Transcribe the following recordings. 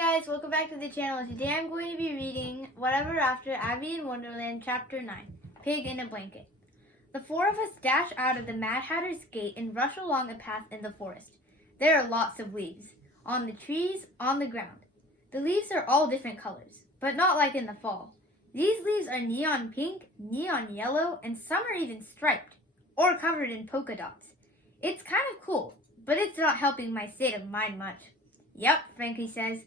guys, welcome back to the channel. Today I'm going to be reading Whatever After Abby in Wonderland Chapter 9, Pig in a Blanket. The four of us dash out of the Mad Hatter's gate and rush along a path in the forest. There are lots of leaves, on the trees, on the ground. The leaves are all different colors, but not like in the fall. These leaves are neon pink, neon yellow, and some are even striped, or covered in polka dots. It's kind of cool, but it's not helping my state of mind much. Yep, Frankie says.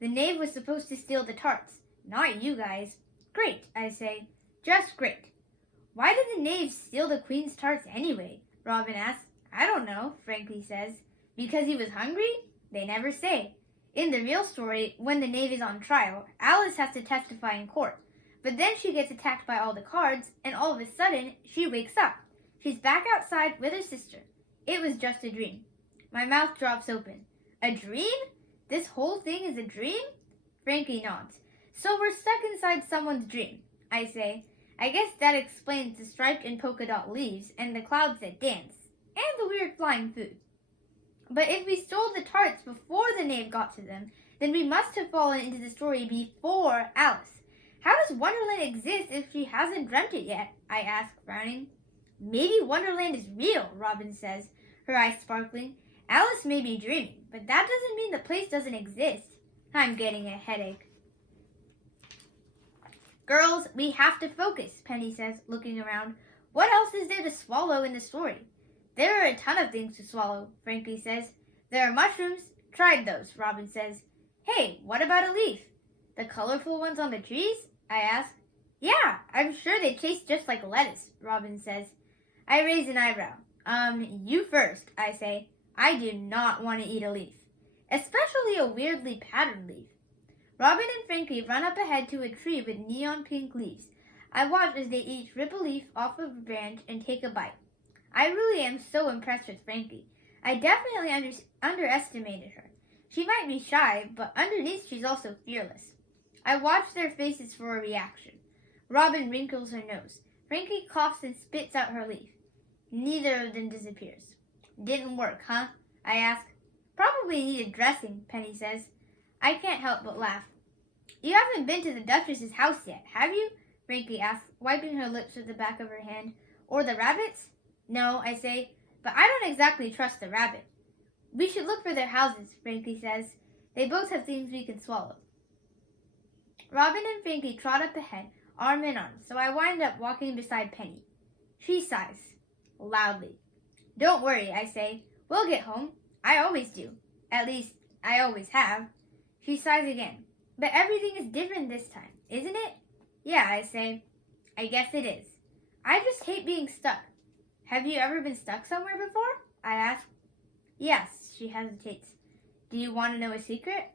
The knave was supposed to steal the tarts, not you guys. Great, I say. Just great. Why did the knave steal the queen's tarts anyway? Robin asks. I don't know, Frankie says. Because he was hungry? They never say. In the real story, when the knave is on trial, Alice has to testify in court. But then she gets attacked by all the cards, and all of a sudden, she wakes up. She's back outside with her sister. It was just a dream. My mouth drops open. A dream? This whole thing is a dream? Frankie nods. So we're stuck inside someone's dream, I say. I guess that explains the striped and polka dot leaves and the clouds that dance, and the weird flying food. But if we stole the tarts before the knave got to them, then we must have fallen into the story before Alice. How does Wonderland exist if she hasn't dreamt it yet? I ask, frowning. Maybe Wonderland is real, Robin says, her eyes sparkling. Alice may be dreaming, but that doesn't mean the place doesn't exist. I'm getting a headache. Girls, we have to focus, Penny says, looking around. What else is there to swallow in the story? There are a ton of things to swallow, Frankie says. There are mushrooms. Tried those, Robin says. Hey, what about a leaf? The colorful ones on the trees? I ask. Yeah, I'm sure they taste just like lettuce, Robin says. I raise an eyebrow. You first, I say. I do not want to eat a leaf, especially a weirdly patterned leaf. Robin and Frankie run up ahead to a tree with neon pink leaves. I watch as they each rip a leaf off of a branch and take a bite. I really am so impressed with Frankie. I definitely underestimated her. She might be shy, but underneath she's also fearless. I watch their faces for a reaction. Robin wrinkles her nose. Frankie coughs and spits out her leaf. Neither of them disappears. Didn't work, huh? I ask. Probably needed dressing, Penny says. I can't help but laugh. You haven't been to the Duchess's house yet, have you? Frankie asks, wiping her lips with the back of her hand. Or the rabbits? No, I say, but I don't exactly trust the rabbit. We should look for their houses, Frankie says. They both have things we can swallow. Robin and Frankie trot up ahead, arm in arm, so I wind up walking beside Penny. She sighs, loudly. Don't worry, I say. We'll get home. I always do. At least, I always have. She sighs again. But everything is different this time, isn't it? Yeah, I say. I guess it is. I just hate being stuck. Have you ever been stuck somewhere before? I ask. Yes, she hesitates. Do you want to know a secret?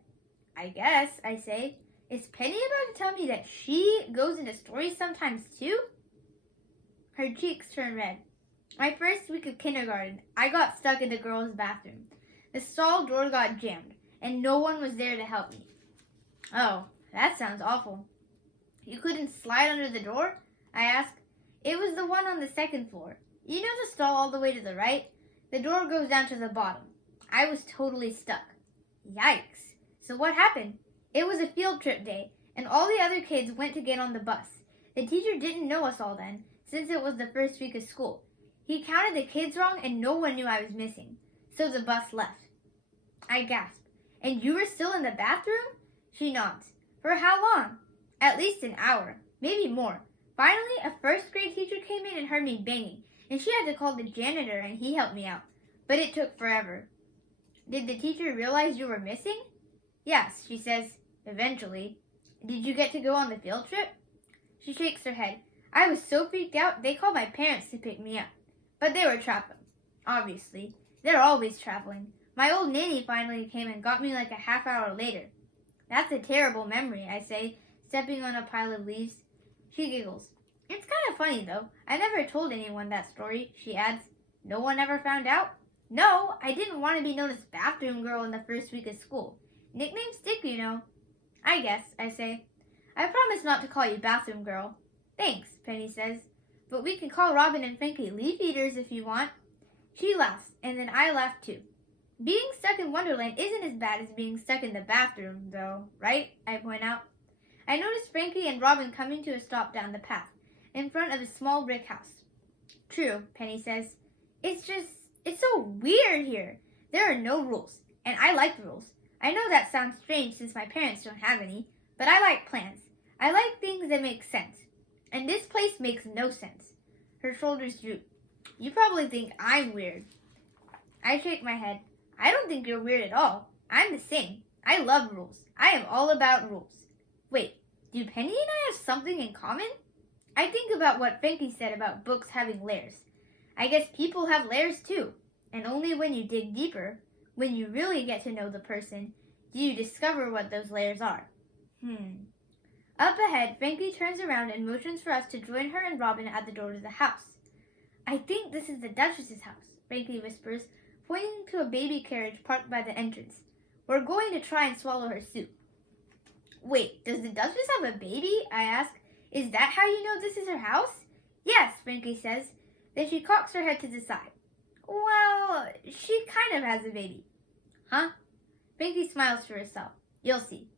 I guess, I say. Is Penny about to tell me that she goes into stories sometimes too? Her cheeks turn red. My first week of kindergarten, I got stuck in the girls' bathroom. The stall door got jammed, and no one was there to help me. Oh, that sounds awful. You couldn't slide under the door? I asked. It was the one on the second floor. You know the stall all the way to the right? The door goes down to the bottom. I was totally stuck. Yikes. So what happened? It was a field trip day, and all the other kids went to get on the bus. The teacher didn't know us all then, since it was the first week of school. He counted the kids wrong and no one knew I was missing. So the bus left. I gasp. And you were still in the bathroom? She nods. For how long? At least an hour. Maybe more. Finally, a first grade teacher came in and heard me banging, and she had to call the janitor and he helped me out. But it took forever. Did the teacher realize you were missing? Yes, she says, eventually. Did you get to go on the field trip? She shakes her head. I was so freaked out, they called my parents to pick me up. But they were traveling, obviously. They're always traveling. My old nanny finally came and got me like a half hour later. That's a terrible memory, I say, stepping on a pile of leaves. She giggles. It's kind of funny, though. I never told anyone that story, she adds. No one ever found out? No, I didn't want to be known as bathroom girl in the first week of school. Nicknames stick, you know. I guess, I say. I promise not to call you bathroom girl. Thanks, Penny says. But we can call Robin and Frankie leaf eaters if you want. She laughs, and then I laugh too. Being stuck in Wonderland isn't as bad as being stuck in the bathroom, though, right? I point out. I notice Frankie and Robin coming to a stop down the path, in front of a small brick house. True, Penny says. It's so weird here. There are no rules, and I like rules. I know that sounds strange since my parents don't have any, but I like plans. I like things that make sense. And this place makes no sense. Her shoulders droop. You probably think I'm weird. I shake my head. I don't think you're weird at all. I'm the same. I love rules. I am all about rules. Wait, do Penny and I have something in common? I think about what Frankie said about books having layers. I guess people have layers too. And only when you dig deeper, when you really get to know the person, do you discover what those layers are. Up ahead, Frankie turns around and motions for us to join her and Robin at the door to the house. I think this is the Duchess's house, Frankie whispers, pointing to a baby carriage parked by the entrance. We're going to try and swallow her soup. Wait, does the Duchess have a baby? I ask. Is that how you know this is her house? Yes, Frankie says. Then she cocks her head to the side. Well, she kind of has a baby. Huh? Frankie smiles to herself. You'll see.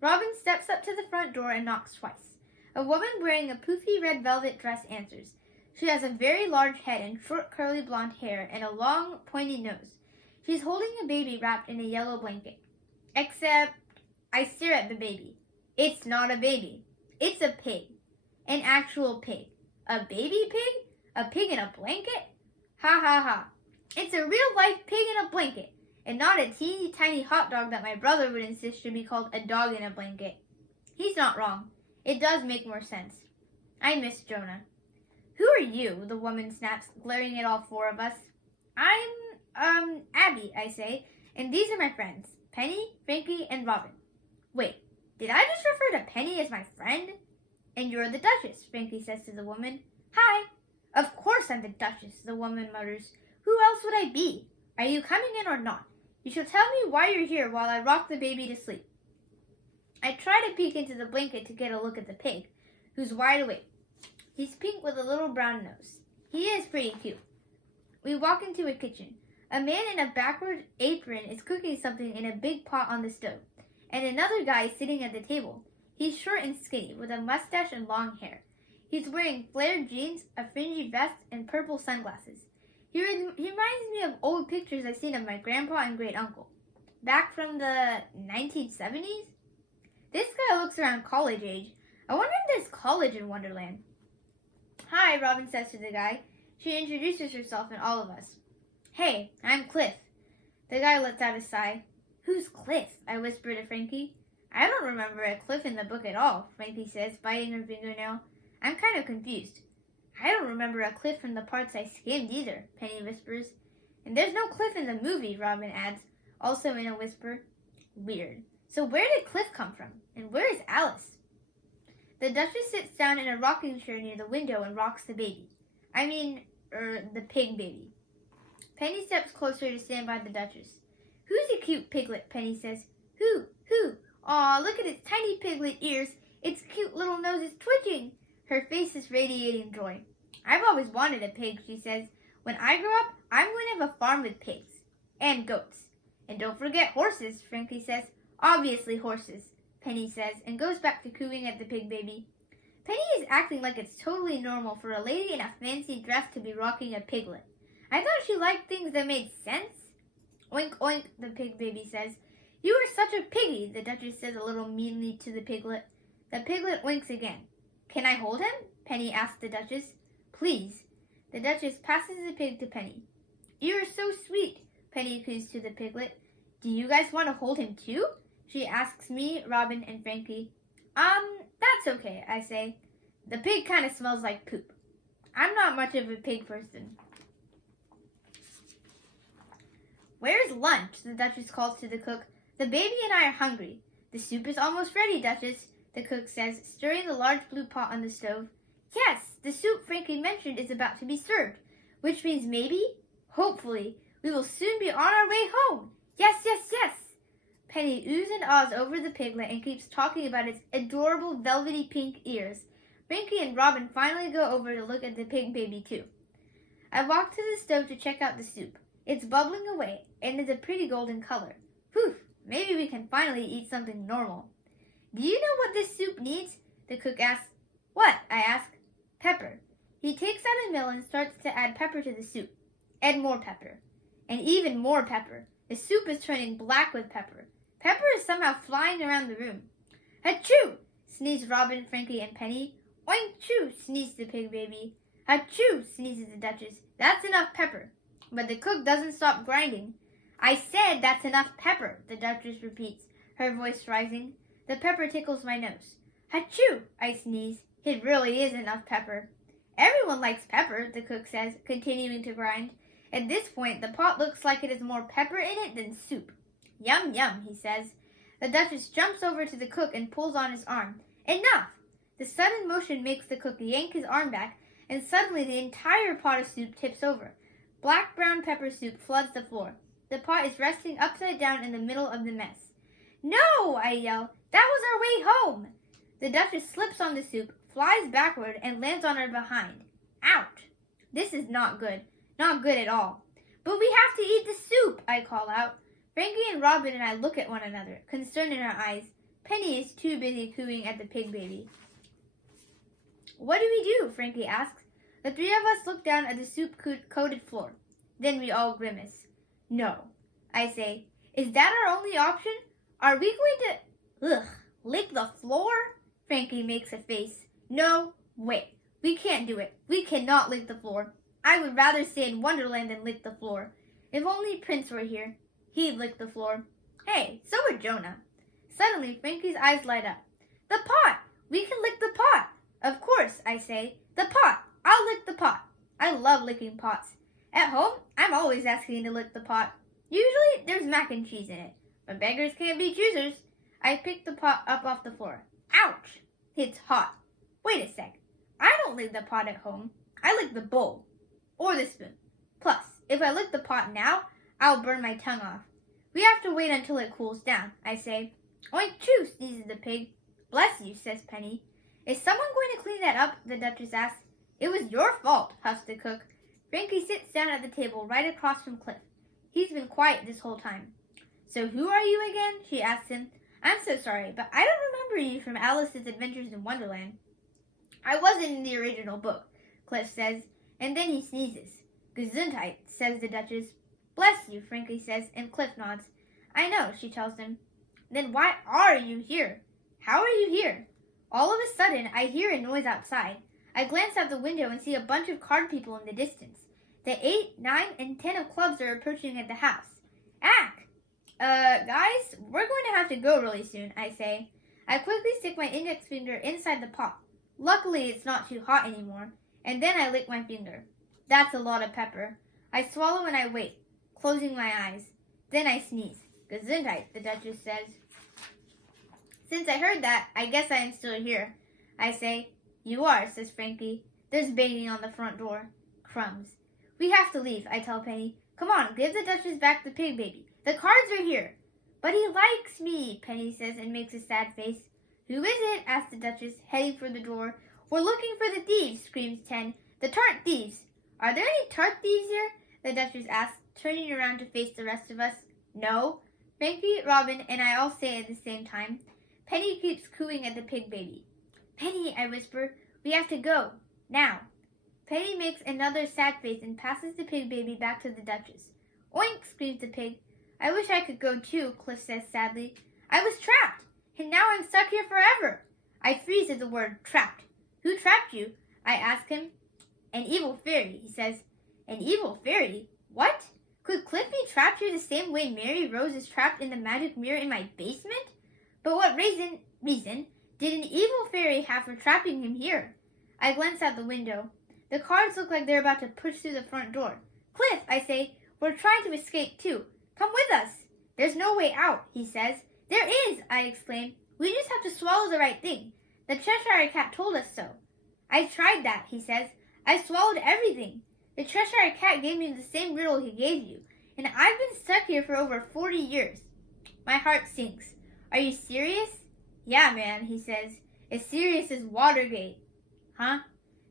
Robin steps up to the front door and knocks twice. A woman wearing a poofy red velvet dress answers. She has a very large head and short curly blonde hair and a long, pointy nose. She's holding a baby wrapped in a yellow blanket. Except, I stare at the baby. It's not a baby. It's a pig. An actual pig. A baby pig? A pig in a blanket? Ha ha ha. It's a real-life pig in a blanket, and not a teeny tiny hot dog that my brother would insist should be called a dog in a blanket. He's not wrong. It does make more sense. I miss Jonah. Who are you? The woman snaps, glaring at all four of us. I'm, Abby, I say, and these are my friends, Penny, Frankie, and Robin. Wait, did I just refer to Penny as my friend? And you're the Duchess, Frankie says to the woman. Hi. Of course I'm the Duchess, the woman mutters. Who else would I be? Are you coming in or not? You shall tell me why you're here while I rock the baby to sleep. I try to peek into the blanket to get a look at the pig, who's wide awake. He's pink with a little brown nose. He is pretty cute. We walk into a kitchen. A man in a backward apron is cooking something in a big pot on the stove, and another guy is sitting at the table. He's short and skinny, with a mustache and long hair. He's wearing flared jeans, a fringy vest, and purple sunglasses. He reminds me of old pictures I've seen of my grandpa and great-uncle. Back from the 1970s? This guy looks around college age. I wonder if there's college in Wonderland. Hi, Robin says to the guy. She introduces herself and all of us. Hey, I'm Cliff. The guy lets out a sigh. Who's Cliff? I whisper to Frankie. I don't remember a Cliff in the book at all, Frankie says, biting her fingernail. I'm kind of confused. I don't remember a Cliff from the parts I skimmed either, Penny whispers. And there's no Cliff in the movie, Robin adds, also in a whisper. Weird. So where did Cliff come from? And where is Alice? The Duchess sits down in a rocking chair near the window and rocks the baby. The pig baby. Penny steps closer to stand by the Duchess. Who's a cute piglet? Penny says. Who? Aw, look at its tiny piglet ears. Its cute little nose is twitching. Her face is radiating joy. I've always wanted a pig, she says. When I grow up, I'm going to have a farm with pigs. And goats. And don't forget horses, Frankie says. Obviously horses, Penny says, and goes back to cooing at the pig baby. Penny is acting like it's totally normal for a lady in a fancy dress to be rocking a piglet. I thought she liked things that made sense. Oink, oink, the pig baby says. You are such a piggy, the Duchess says a little meanly to the piglet. The piglet winks again. Can I hold him? Penny asks the Duchess. Please. The Duchess passes the pig to Penny. You are so sweet, Penny coos to the piglet. Do you guys want to hold him too? She asks me, Robin, and Frankie. That's okay, I say. The pig kind of smells like poop. I'm not much of a pig person. Where's lunch? The Duchess calls to the cook. The baby and I are hungry. The soup is almost ready, Duchess, the cook says, stirring the large blue pot on the stove. Yes, the soup Frankie mentioned is about to be served, which means maybe, hopefully, we will soon be on our way home. Yes. Penny oohs and ahs over the piglet and keeps talking about its adorable velvety pink ears. Frankie and Robin finally go over to look at the pig baby too. I walk to the stove to check out the soup. It's bubbling away, and is a pretty golden color. Whew, maybe we can finally eat something normal. Do you know what this soup needs? The cook asks. What? I ask. Pepper. He takes out a mill and starts to add pepper to the soup. Add more pepper. And even more pepper. The soup is turning black with pepper. Pepper is somehow flying around the room. Achoo! Sneezed Robin, Frankie, and Penny. Oink-choo! Sneezed the pig baby. Achoo! Sneezes the Duchess. That's enough pepper. But the cook doesn't stop grinding. I said that's enough pepper, the Duchess repeats, her voice rising. The pepper tickles my nose. Achoo! I sneeze. It really is enough pepper. Everyone likes pepper, the cook says, continuing to grind. At this point, the pot looks like it has more pepper in it than soup. Yum, yum, he says. The Duchess jumps over to the cook and pulls on his arm. Enough! The sudden motion makes the cook yank his arm back, and suddenly the entire pot of soup tips over. Black brown pepper soup floods the floor. The pot is resting upside down in the middle of the mess. No! I yell. That was our way home! The Duchess slips on the soup, flies backward, and lands on her behind. Ouch! This is not good. Not good at all. But we have to eat the soup, I call out. Frankie and Robin and I look at one another, concern in our eyes. Penny is too busy cooing at the pig baby. What do we do? Frankie asks. The three of us look down at the soup-coated floor. Then we all grimace. No, I say. Is that our only option? Are we going to... lick the floor? Frankie makes a face. No, wait. We can't do it. We cannot lick the floor. I would rather stay in Wonderland than lick the floor. If only Prince were here. He'd lick the floor. Hey, so would Jonah. Suddenly, Frankie's eyes light up. The pot! We can lick the pot! Of course, I say. The pot! I'll lick the pot. I love licking pots. At home, I'm always asking to lick the pot. Usually, there's mac and cheese in it. But beggars can't be choosers. I pick the pot up off the floor. Ouch! It's hot. Wait a sec. I don't lick the pot at home. I lick the bowl. Or the spoon. Plus, if I lick the pot now, I'll burn my tongue off. We have to wait until it cools down, I say. Oink-choo, sneezes the pig. Bless you, says Penny. Is someone going to clean that up? The Duchess asks. It was your fault, huffs the cook. Frankie sits down at the table right across from Cliff. He's been quiet this whole time. So who are you again? She asks him. I'm so sorry, but I don't remember you from Alice's Adventures in Wonderland. I wasn't in the original book, Cliff says, and then he sneezes. Gesundheit, says the Duchess. Bless you, Frankie says, and Cliff nods. I know, she tells him. Then why are you here? How are you here? All of a sudden, I hear a noise outside. I glance out the window and see a bunch of card people in the distance. The 8, 9, and 10 of clubs are approaching at the house. Ack! Guys, we're going to have to go really soon, I say. I quickly stick my index finger inside the pot. Luckily, it's not too hot anymore. And then I lick my finger. That's a lot of pepper. I swallow and I wait, closing my eyes. Then I sneeze. Gesundheit, the Duchess says. Since I heard that, I guess I am still here. I say. You are, says Frankie. There's banging on the front door. Crumbs. We have to leave, I tell Penny. Come on, give the Duchess back the pig baby. The cards are here. But he likes me, Penny says and makes a sad face. Who is it? Asks the Duchess, heading for the door. We're looking for the thieves, screams 10. The tart thieves. Are there any tart thieves here? The Duchess asks, turning around to face the rest of us. No. Frankie, Robin, and I all say it at the same time. Penny keeps cooing at the pig baby. Penny, I whisper, we have to go. Now. Penny makes another sad face and passes the pig baby back to the Duchess. Oink, screams the pig. I wish I could go too, Cliff says sadly. I was trapped, and now I'm stuck here forever. I freeze at the word trapped. Who trapped you? I ask him. An evil fairy, he says. An evil fairy? What? Could Cliff be trapped here the same way Mary Rose is trapped in the magic mirror in my basement? But what reason did an evil fairy have for trapping him here? I glance out the window. The cards look like they're about to push through the front door. Cliff, I say, we're trying to escape too. Come with us. There's no way out, he says. There is, I exclaim. We just have to swallow the right thing. The Cheshire Cat told us so. I tried that, he says. I swallowed everything. The Cheshire Cat gave me the same riddle he gave you, and I've been stuck here for over 40 years. My heart sinks. Are you serious? Yeah, man, he says. As serious as Watergate. Huh?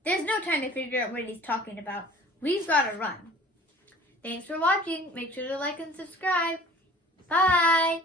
There's no time to figure out what he's talking about. We've got to run. Thanks for watching. Make sure to like and subscribe. Bye!